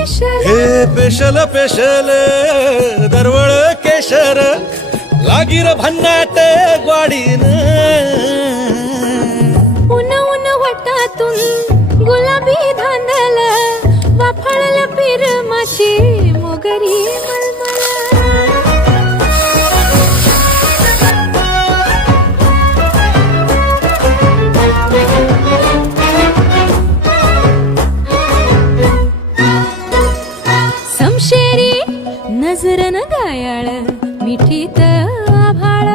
हे special special दरवळ केशर लागीर भन्नाट ग्वाडीन. उन उन वटातून गुलाबी धांदल वाफाळल पिरमाची मोगरी नजरन गायाळ मिठीत आभाळ.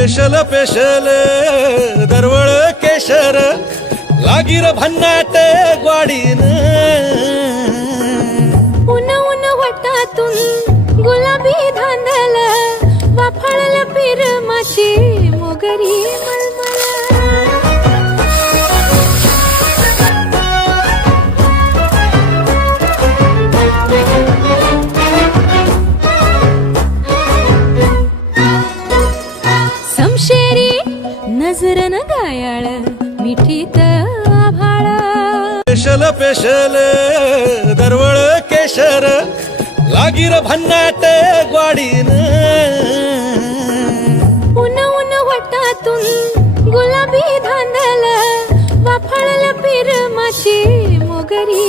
पेशल पेशल दरवळ केशर लागीर भन्नाट ग्वाडीन. उन उन वटातून गुलाबी धांदल वाफाळल पिरमाची मोगरी नजरन गायाळ मिठीत आभाळ. पेशल पेशल दरवळ केशर लागीर भन्नाट ग्वाडीन उन उन वटातून गुलाबी धांदल वाफाळल पिरमाची मोगरी